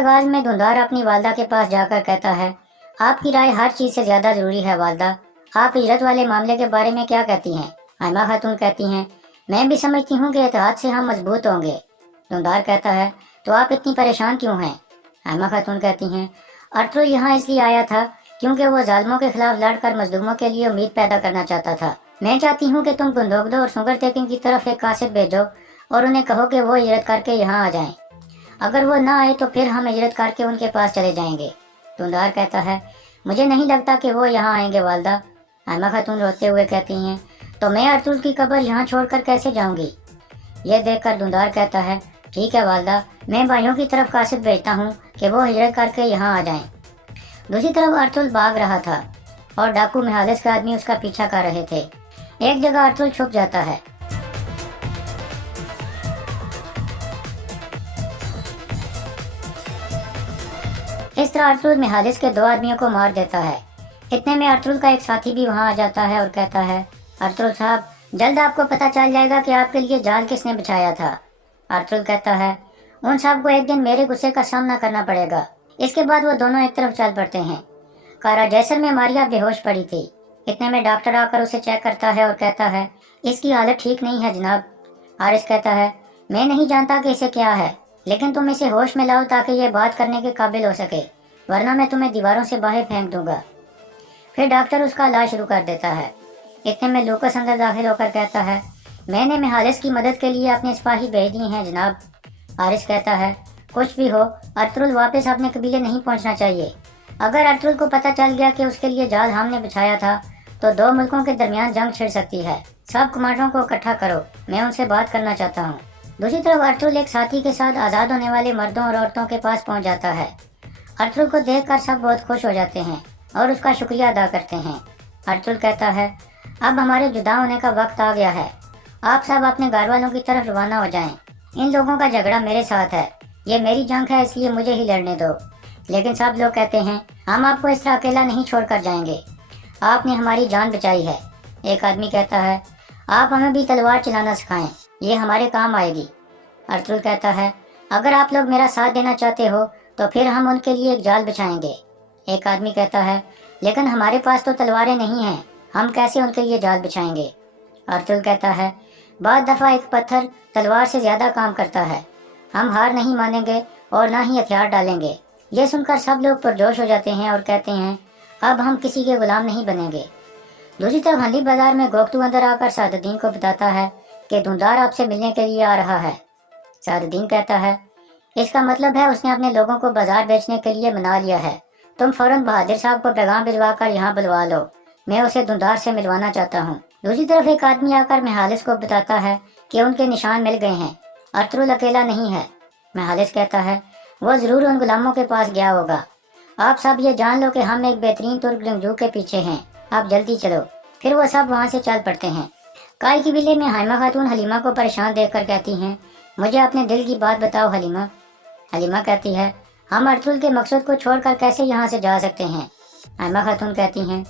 آغاز میں دھندار اپنی والدہ کے پاس جا کر کہتا ہے، آپ کی رائے ہر چیز سے زیادہ ضروری ہے والدہ، آپ ہجرت والے معاملے کے بارے میں کیا کہتی ہیں؟ حائمہ خاتون کہتی ہیں، میں بھی سمجھتی ہوں کہ اتحاد سے ہم مضبوط ہوں گے۔ دھندار کہتا ہے، تو آپ اتنی پریشان کیوں ہیں؟ حائمہ خاتون کہتی ہیں، ارطغرل یہاں اس لیے آیا تھا کیونکہ وہ ظالموں کے خلاف لڑ کر مظلوموں کے لیے امید پیدا کرنا چاہتا تھا۔ میں چاہتی ہوں کہ تم گندوگدو اور سنگر تیکن کی طرف ایک قاصد بھیجو اور انہیں کہو کہ وہ ہجرت کر کے یہاں آ جائیں۔ اگر وہ نہ آئے تو پھر ہم ہجرت کر کے ان کے پاس چلے جائیں گے۔ دھندار کہتا ہے، مجھے نہیں لگتا کہ وہ یہاں آئیں گے والدہ۔ حائمہ خاتون روتے ہوئے کہتی ہیں، تو میں ارطغرل کی قبر یہاں چھوڑ کر کیسے جاؤں گی؟ یہ دیکھ کر دھندار کہتا ہے، ٹھیک ہے والدہ، میں بھائیوں کی طرف قاصد بھیجتا ہوں کہ وہ ہجرت کر کے یہاں آ جائیں۔ دوسری طرف ارطغرل بھاگ رہا تھا اور ڈاکو محالس کے آدمی اس کا پیچھا کر رہے تھے۔ ایک جگہ ارطغرل چھپ جاتا ہے۔ اس طرح ارطغرل محالس کے 2 آدمیوں کو مار دیتا ہے۔ اتنے میں ارطغرل کا ایک ساتھی بھی وہاں آ جاتا ہے اور کہتا ہے، ارطغرل صاحب، جلد آپ کو پتہ چل جائے گا کہ آپ کے لیے جال کس نے بچھایا تھا۔ ارطغرل کہتا ہے، ان سب کو ایک دن میرے غصے کا سامنا کرنا پڑے گا۔ اس کے بعد وہ دونوں ایک طرف چل پڑتے ہیں۔ کارا جیسر میں ماریا بے ہوش پڑی تھی۔ اتنے میں ڈاکٹر آ کر اسے چیک کرتا ہے اور کہتا ہے، اس کی حالت ٹھیک نہیں ہے جناب۔ حارث کہتا ہے، میں نہیں جانتا کہ اسے کیا ہے، لیکن تم اسے ہوش میں لاؤ تاکہ یہ بات کرنے کے قابل ہو سکے، ورنہ میں تمہیں دیواروں سے باہر پھینک دوں گا۔ پھر ڈاکٹر اس کا علاج شروع کر دیتا ہے۔ اتنے میں لوکس اندر داخل ہو کر کہتا ہے، میں نے محالس کی مدد کے لیے اپنے سپاہی بھیج دیے ہیں جناب۔ حارث کہتا ہے، کچھ بھی ہو، ارطغرل واپس اپنے قبیلے نہیں پہنچنا چاہیے۔ اگر ارطغرل کو پتہ چل گیا کہ اس کے لیے جال ہم نے بچھایا تھا تو 2 ملکوں کے درمیان جنگ چھڑ سکتی ہے۔ سب کمانڈروں کو اکٹھا کرو، میں ان سے بات کرنا چاہتا ہوں۔ دوسری طرف ارطغرل ایک ساتھی کے ساتھ آزاد ہونے والے مردوں اور عورتوں کے پاس پہنچ جاتا ہے۔ ارطغرل کو دیکھ کر سب بہت خوش ہو جاتے ہیں اور اس کا شکریہ ادا کرتے ہیں۔ ارطغرل کہتا ہے، اب ہمارے جدا ہونے کا وقت آ گیا ہے، آپ سب اپنے گھر والوں کی طرف روانہ ہو جائیں۔ ان لوگوں کا جھگڑا میرے ساتھ ہے، یہ میری جنگ ہے، اس لیے مجھے ہی لڑنے دو۔ لیکن سب لوگ کہتے ہیں، ہم آپ کو اس طرح اکیلا نہیں چھوڑ کر جائیں گے، آپ نے ہماری جان بچائی ہے۔ ایک آدمی کہتا ہے، آپ ہمیں بھی تلوار چلانا سکھائیں، یہ ہمارے کام آئے گی۔ ارطغرل کہتا ہے، اگر آپ لوگ میرا ساتھ دینا چاہتے ہو تو پھر ہم ان کے لیے ایک جال بچھائیں گے۔ ایک آدمی کہتا ہے، لیکن ہمارے پاس تو تلواریں نہیں ہیں، ہم کیسے ان کے لیے جال بچھائیں گے؟ ارطغرل کہتا ہے، بعض دفعہ ایک پتھر تلوار سے زیادہ کام کرتا ہے، ہم ہار نہیں مانیں گے اور نہ ہی ہتھیار ڈالیں گے۔ یہ سن کر سب لوگ پرجوش ہو جاتے ہیں اور کہتے ہیں، اب ہم کسی کے غلام نہیں بنیں گے۔ دوسری طرف ہنلی بازار میں گوگتو اندر آ کر سعد الدین کو بتاتا ہے کہ دھندار آپ سے ملنے کے لیے آ رہا ہے۔ سعد الدین کہتا ہے، اس کا مطلب ہے اس نے اپنے لوگوں کو بازار بیچنے کے لیے منا لیا ہے۔ تم فوراً بہادر صاحب کو پیغام بھجوا کر یہاں بلوا لو، میں اسے دھندار سے ملوانا چاہتا ہوں۔ دوسری طرف ایک آدمی آ کر محالس کو بتاتا ہے کہ ان کے نشان مل گئے ہیں، ارطغرل اکیلا نہیں ہے۔ محالس کہتا ہے، وہ ضرور ان غلاموں کے پاس گیا ہوگا۔ آپ سب یہ جان لو کہ ہم ایک بہترین ترک جنگجو کے پیچھے ہیں، آپ جلدی چلو۔ پھر وہ سب وہاں سے چل پڑتے ہیں۔ کائی قبیلے میں حائمہ خاتون حلیمہ کو پریشان دیکھ کر کہتی ہیں، مجھے اپنے دل کی بات بتاؤ حلیمہ۔ حلیمہ کہتی ہے، ہم ارطغرل کے مقصد کو چھوڑ کر کیسے یہاں سے جا سکتے ہیں؟ حائمہ خاتون کہتی ہیں،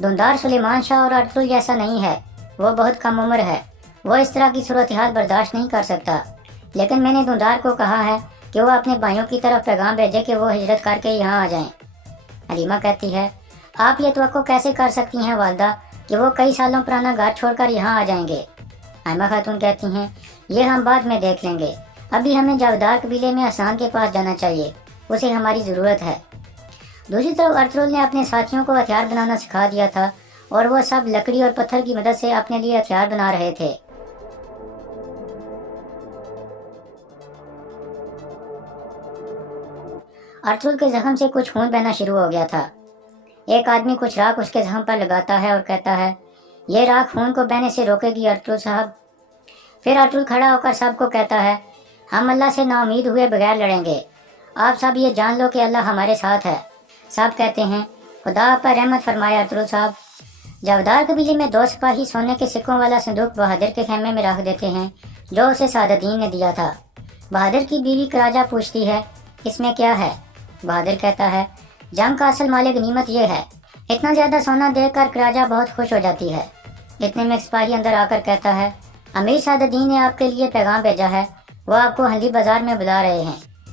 دھندار سلیمان شاہ اور ارطغرل جیسا نہیں ہے، وہ بہت کم عمر ہے، وہ اس طرح کی صورتحال برداشت نہیں کر سکتا۔ لیکن میں نے دھندار کو کہا ہے کہ وہ اپنے بھائیوں کی طرف پیغام بھیجے کہ وہ ہجرت کر کے یہاں آ جائیں۔ حلیمہ کہتی ہے، آپ یہ توقع کیسے کر سکتی ہیں والدہ کہ وہ کئی سالوں پرانا گھر چھوڑ کر یہاں آ جائیں گے؟ حائمہ خاتون کہتی ہیں، یہ ہم بعد میں دیکھ لیں گے، ابھی ہمیں جاودار قبیلے میں حسان کے پاس جانا چاہیے، اسے ہماری ضرورت ہے۔ دوسری طرف ارطغرل نے اپنے ساتھیوں کو ہتھیار بنانا سکھا دیا تھا اور وہ سب لکڑی اور پتھر کی مدد سے اپنے لیے ہتھیار بنا رہے تھے۔ ارطغرل کے زخم سے کچھ خون بہنا شروع ہو گیا تھا۔ ایک آدمی کچھ راکھ اس کے زخم پر لگاتا ہے اور کہتا ہے، یہ راکھ خون کو بہنے سے روکے گی ارطغرل صاحب۔ پھر ارطغرل کھڑا ہو کر سب کو کہتا ہے، ہم اللہ سے نا امید ہوئے بغیر لڑیں گے، آپ سب یہ جان لو کہ اللہ ہمارے ساتھ ہے۔ سب کہتے ہیں، خدا آپ پر رحمت فرمائے ارطغرل صاحب۔ جاودار قبیلے میں 2 سپاہی سونے کے سکوں والا صندوق بہادر کے خیمے میں رکھ دیتے ہیں جو اسے سعد الدین نے دیا تھا۔ بہادر کی بیوی کراجہ پوچھتی ہے، اس میں کیا ہے؟ بہادر کہتا ہے، جنگ کا اصل مال غنیمت یہ ہے۔ اتنا زیادہ سونا دیکھ کر کراجہ بہت خوش ہو جاتی ہے۔ اتنے میں ایک سپاہی اندر آ کر کہتا ہے، امیر سعد الدین نے آپ کے لیے پیغام بھیجا ہے، وہ آپ کو ہنلی بازار میں بلا رہے ہیں۔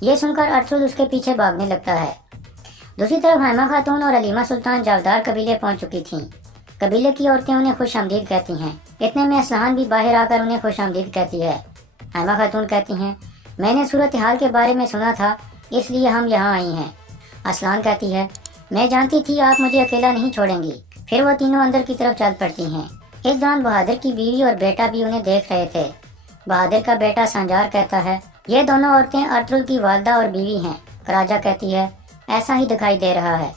یہ سن کر ارطغرل اس کے پیچھے بھاگنے لگتا ہے۔ دوسری طرف حائمہ خاتون اور علیمہ سلطان جاودار قبیلے پہنچ چکی تھیں۔ قبیلے کی عورتیں انہیں خوش آمدید کہتی ہیں۔ اتنے میں اسلحان بھی باہر آ کر انہیں خوش آمدید کہتی ہے۔ حائمہ خاتون کہتی ہیں، میں نے صورتحال کے بارے میں سنا تھا، اس لیے ہم یہاں آئی ہیں۔ اسلحان کہتی ہے، میں جانتی تھی آپ مجھے اکیلا نہیں چھوڑیں گی۔ پھر وہ تینوں اندر کی طرف چل پڑتی ہیں۔ اس دوران بہادر کی بیوی اور بیٹا بھی انہیں دیکھ رہے تھے۔ بہادر کا بیٹا سنجار کہتا ہے، یہ دونوں عورتیں ارطغرل کی والدہ اور بیوی ہیں۔ راجہ کہتی ہے، ایسا ہی دکھائی دے رہا ہے۔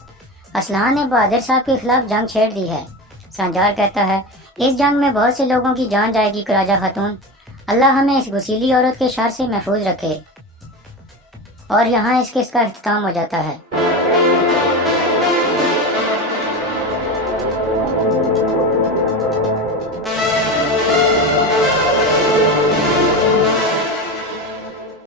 اسلحان نے بہادر صاحب کے خلاف جنگ چھیڑ دی ہے۔ سنجار کہتا ہے، اس جنگ میں بہت سے لوگوں کی جان جائے گی راجہ خاتون، اللہ ہمیں اس غسیلی عورت کے شر سے محفوظ رکھے۔ اور یہاں اس قسط کا اختتام ہو جاتا ہے۔